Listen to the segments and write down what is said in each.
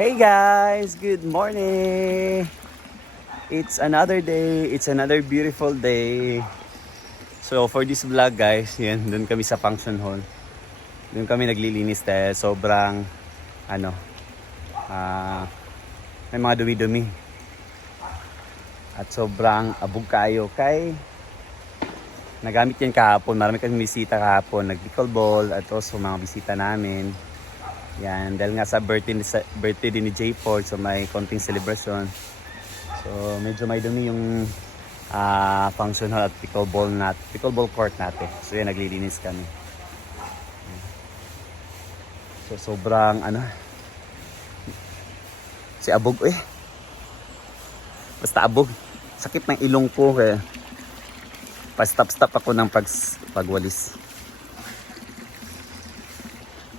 Hey guys, good morning. It's another day. It's another beautiful day. So for this vlog guys, yan, doon kami sa function hall. Doon kami naglilinis dahil sobrang ano, may mga dumi-dumi. At sobrang abog kayo kay nagamit yan kahapon. Marami kami bisita kahapon. Nag-pickleball at also mga bisita namin. Yan, dahil nga sa birthday din ni J Ford, so may konting celebration. So medyo may dumi yung function hall at pickleball court natin. So yan, naglilinis kami. So sobrang si abog basta abog. Sakit ng ilong ko kaya pa-stop ako ng pagwalis.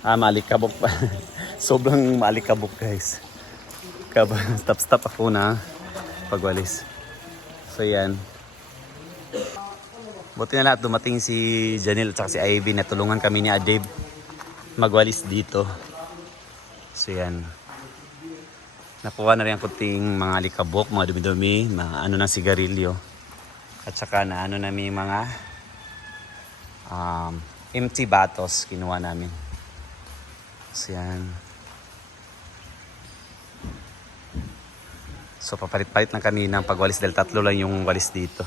Malikabok pa. Sobrang malikabok guys. Stop ako na pagwalis. So yan. Buti na lahat dumating si Janelle at si Ivy na tulungan kami ni Dave magwalis dito. So yan. Nakuha na rin ang kunting mga alikabok, mga dumi-dumi, mga ng sigarilyo. At saka na namin mga empty batos kinuha namin. So yan. So papalit-palit lang kami ng pagwalis dahil 3 lang yung walis dito.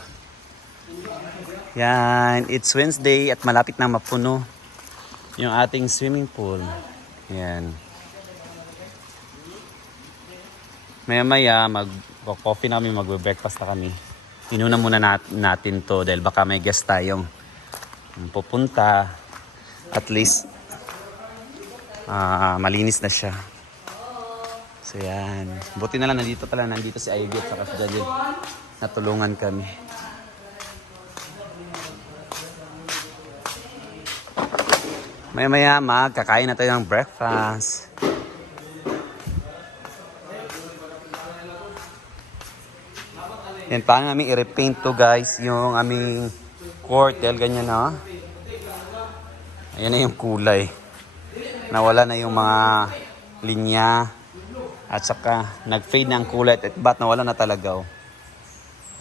Yan, it's Wednesday at malapit na mapuno yung ating swimming pool. Yan. Maya-maya mag-coffee na kami, mag-breakfast na kami. Inuna muna natin to dahil baka may guest tayong pupunta. At least malinis na siya. So yan. Buti na lang nandito si Ivy at saka si Janelle. Natulungan kami. Maya-maya kakain na tayo ng breakfast. Yan, paano namin i-repaint to guys yung aming court dahil ganyan na. Ayan na yung kulay. Nawala na yung mga linya at saka nag-fade na ang kulay at ba't nawala na talaga.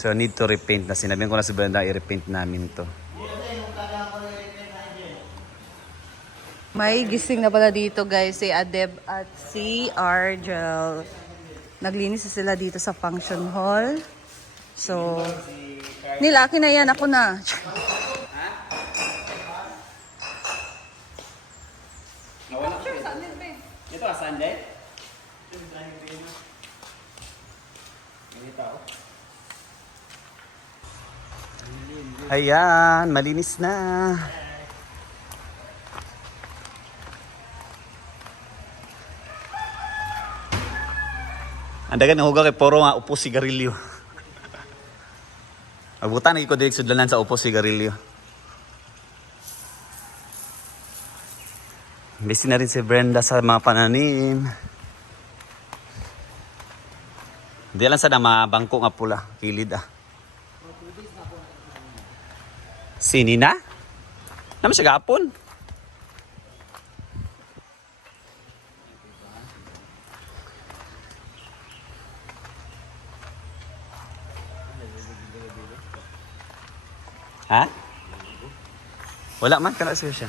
So need to repaint na. Sinabihan ko na si Brenda i-repaint namin to. May gising na pala dito guys si Adeb at si Argel. Naglinis sila dito sa function hall. So, nilaki na yan. Ako na. Nawala ko. Ito Sunday? Ayan, malinis na. Andagan ng hugaw kay puro nga upo sigarilyo. Abutan na ko direct sudlanan sa upo sigarilyo. Busy na rin si Brenda sa mga pananim. Hindi lang sa mga bangko nga pula. Kilid Sini na? Naman siya gapon? Ha? Wala man kana siya.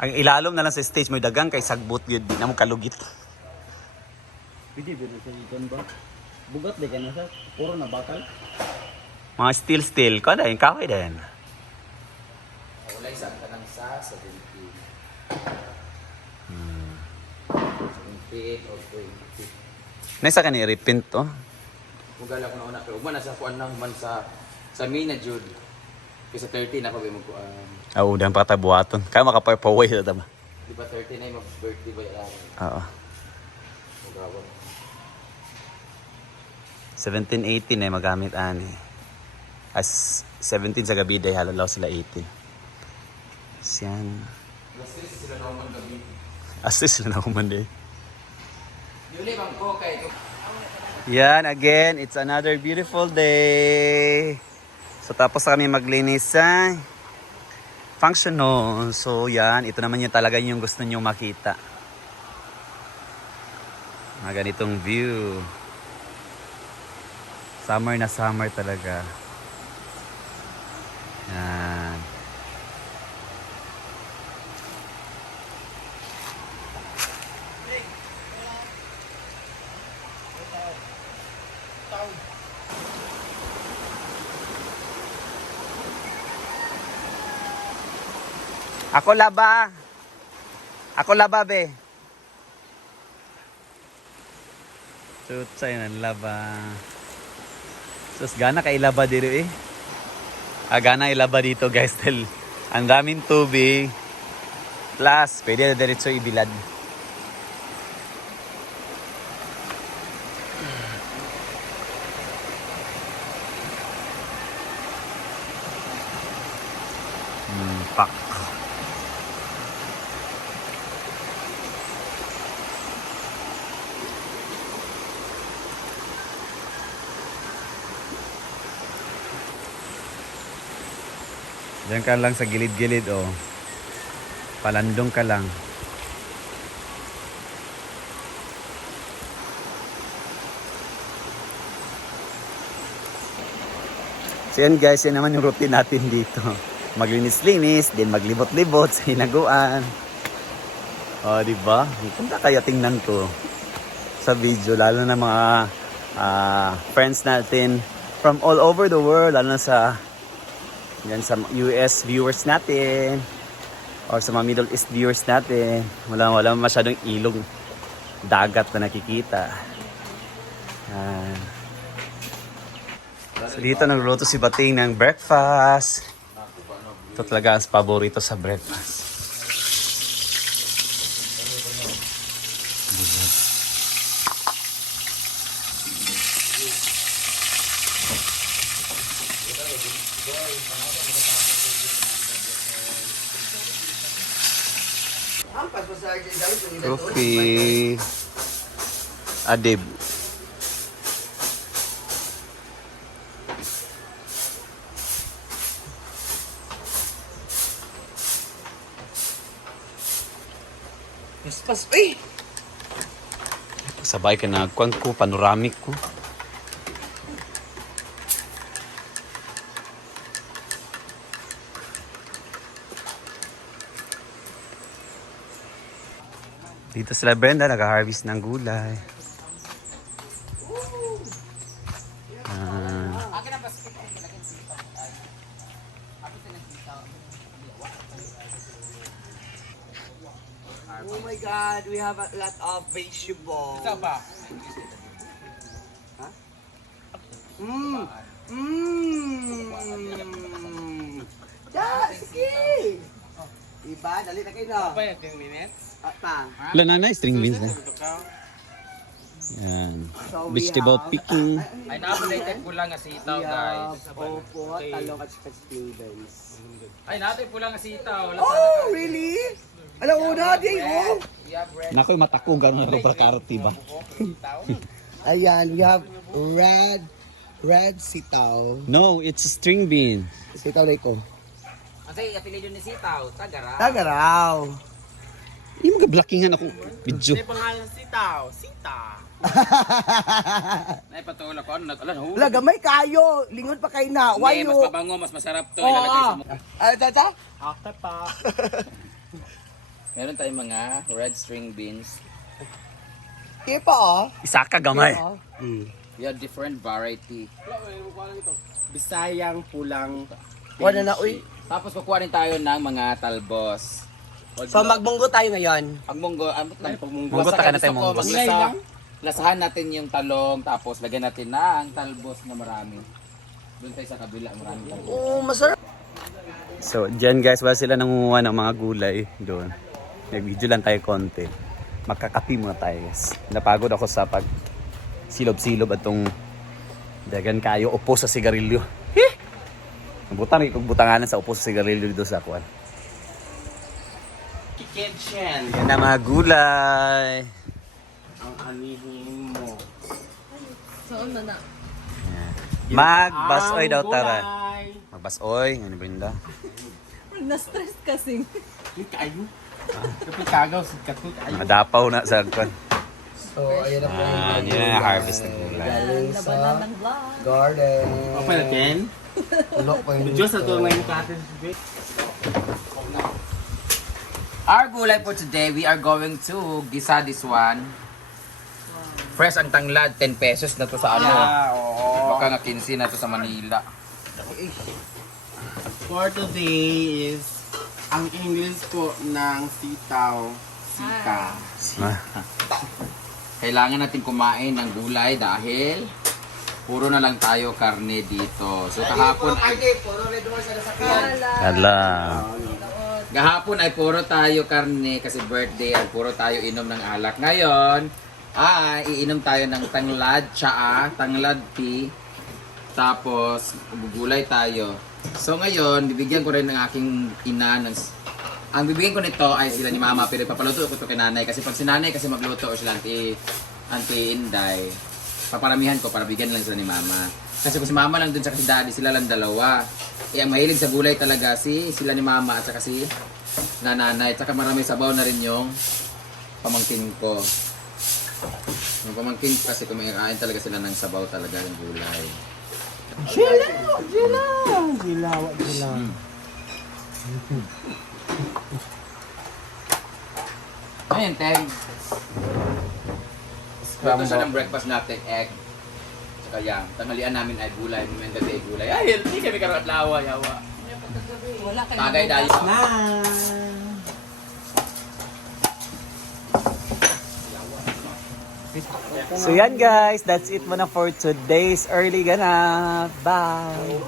Ang ilalom na lang sa stage mo dagang kay sagbot gyud di na mo kalugit. Pwede ba sa ikan ba? Bugat di ka na sa puro na bakal. Mga steel ko din kahoy din. Wala isa ka lang sa 70. 78 or 20. Nasa ka ni repaint to? Mugal ako na una pero man sa kuan nang man sa mina jud. Kasi 30 na pa ba mo kuan. Oo, dan patabuhaton. Kaya makapaway sa tama. Di ba 30 na yung birthday ba yan? Oo. Mugawa. 17-18 na magamit ani. As 17 sa gabi dahil halalaw sila 18. Siyan. Assist sila na man gabi. Assist sila na kumande. Yuli bang ko kay Yan, again, it's another beautiful day. So tapos kami maglinis sa function hall. So yan, ito naman yung talaga yung gusto nyo makita. Mga ganitong view. Summer na summer talaga. Yan. Ako laba. Ako laba, be. Tutsay ng laba. Sus, gana kay laba dito eh. Gana ilaba dito guys. Dahil ang daming tubig. Plus, pwede na diretso ibilad. Pak. Diyan ka lang sa gilid-gilid, oh. Palandong ka lang. So yan guys, yan naman yung routine natin dito. Maglinis-linis, din maglibot-libot sa hinaguan. O, diba? Punta kayo, tingnan ko sa video, lalo na mga friends natin from all over the world, lalo na sa yan sa US viewers natin or sa mga Middle East viewers natin. Wala masyadong ilog dagat na nakikita. So dito nagluluto si Bating ng breakfast. Ito talaga ang paborito sa breakfast. Coffee. Adib. Paspas, uy! Sabay ka na kuwan ko, panoramic ko. Dito sila Brenda, nag-harvest ng gulay. Oh my God, we have a lot of vegetables. Ito ba? Mmm. Sige! Diba? Dali na kayo na. Ba yung 10 minutes? Pa. Wala nanay, string beans na. Yan. Vegetable picking. Ay, na-updated po lang nga sitaw, guys. Opo, talong at spring beans. Ay, natin po lang nga sitaw. Oh, really? Alam mo na, di oh. We have red Nakoy mata ko gano'n na para karti ba? sitaw. Ayan, we have red sitaw. No, it's string bean. Sitaw na ko. Kasi apelido ni sitaw, tagara. Tagaraw. Yung mga blockingan ako video. Pangalan sitaw, sita. Nay patulak ko ano huli. Wala, gamay kayo. Lingon pa kayo na. Why Mas you? mabango, mas masarap to. Ilalagay sa mukha. Tata? After pa. Meron tayong mga red string beans. Kipa oh. Isa ka gamay. We have different variety. Bisayang pulang. Pinchi. Wala na, uy. Tapos kukuha rin tayo ng mga talbos. So magbunggo tayo ngayon. Pagmunggo, Munggo ta ka na tayo, munggo. Lasahan natin yung talong, tapos lagyan natin ng talbos na marami. Doon tayo sa kabila, maraming talbos. Oh, masarap. So, dyan guys, wala sila nangunguha ng mga gulay doon. Nag-video lang tayo konti. Makakapi muna tayo guys. Napagod ako sa pag silob-silob atong dagan kayo upo sa sigarilyo. Butanganan sa upo sa sigarilyo dito sa akuan. Kitchen. Yan na mga gulay. Ang anihin mo. Saan na na? Magbasoy daw tara. Magbasoy, ano Brenda? Na-stress kasi. Kayo. Kapit kagaw, sikat ko kayo. Madapaw na sa kon. So, ayan na po yung Yan ang harvest ng gulay. galing sa Labanan ng vlog. garden. Okay na, Ken? Ulo pa yung Diyos na to ngayon katin. Our gulay for today, we are going to gisa this one. Fresh ang tanglad, 10 pesos na to sa ano. Baka nga 15 na to sa Manila. For today is ang English po ng sitaw, sika. Kailangan natin kumain ng gulay dahil puro na lang tayo karne dito. So kahapon ay Hala. Gahapon ay puro tayo karne kasi birthday at puro tayo inom ng alak. Ngayon ay iinom tayo ng tanglad, tsaa, tanglad tea, tapos gugulay tayo. So ngayon, bibigyan ko rin ng aking ina ng... Ang bibigyan ko nito ay sila ni Mama, pero papaluto ko ito kay Nanay. Kasi pag si Nanay kasi magluto o sila Auntie Inday, paparamihan ko para bigyan lang sila ni Mama. Kasi kung si Mama lang dun sa si Daddy, sila lang dalawa. Eh, ang mahilig sa gulay talaga sila ni Mama at saka si Nanay. At saka marami sabaw na rin yung pamangkin ko. Yung pamangkin kasi kumakain talaga sila ng sabaw talaga ng gulay. Ayun, Teng. Ito siya ng breakfast natin, egg. Saka yan, tanghalian namin ay gulay, may gabi ay gulay. Ay, hindi kami karoon at lawa, yawa. Wala kayo. Tagay tayo. So yan guys, that's it muna for today's early ganap. Bye!